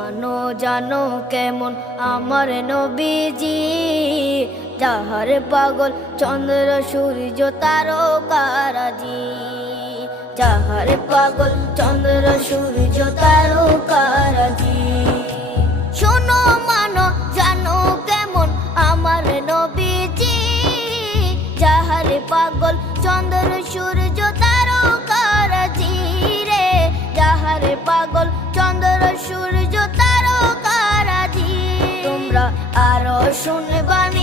মানো জানো কেমন আমার নবীজি, যাহার পাগল চন্দ্র সূর্য তারকারাজি, যাহার পাগল চন্দ্র সূর্য তারকারাজি। শোনো মানো জানো কেমন আমার নবীজি, যাহার পাগল চন্দ্র সূর্য তারকারাজি রে, যাহার পাগল চন্দ্র সূর্য তারকারাজি। তোমরা আরো শুনবানি